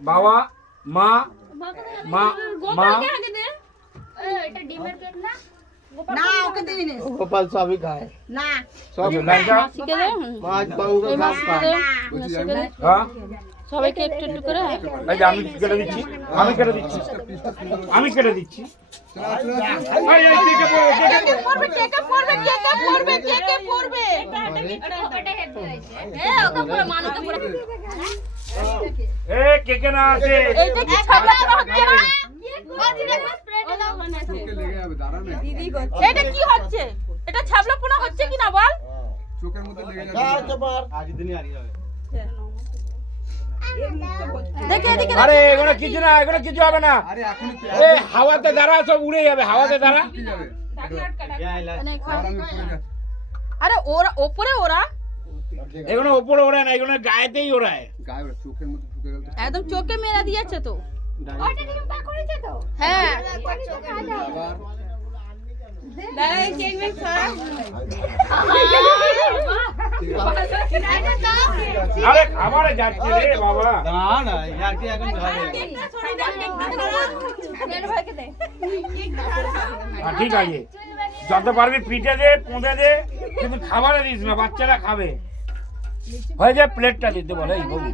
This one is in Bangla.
বাবা মা মা মা না ওকে দিই না গোপাল সবই খায় না সব লাইটা মাছ মাংস সব খায়। হ্যাঁ সবাইকে একটু একটু করে এই যে আমি কেটে দিচ্ছি আমি কেটে দিচ্ছি এই এই কে পড়বে ওকে পুরো মানুষকে পুরো এ কে না আছে এইটা কি ছাবলা করা হচ্ছে না দিদি এটা কি হচ্ছে এটা ছাবলা পোনা হচ্ছে কি না বল চোখের মধ্যে লেগে যাচ্ছে আজ দিনই হারিয়ে যাবে। দেখে এদিকে আরে এগুলো কিছু না এগুলো কিছু হবে না আরে এখনই এ হাওয়াতে দাঁড়া সব উড়ে যাবে হাওয়াতে দাঁড়া কি যাবে মানে আর আমি পড়ে যাচ্ছি আরে ওরা উপরে ওরা এগুলো উপরে ওড়ায় না এগুলো গায়েতেই ওড়ায় গায়ে ওরা চোখের মধ্যে ঢুকে গেল তো একদম চোখে মেরা দিয়েছে তো আবার হ্যাঁ আরে খাবারে যাচ্ছে রে বাবা না না ইয়ার কি এখন হবে ঠিক আছে যত পারবি পিঠে দে পোঁদে দে কিন্তু খাবারে দিস না বাচ্চারা খাবে হয়ে যায় প্লেটটা দিতে বলে এই বলি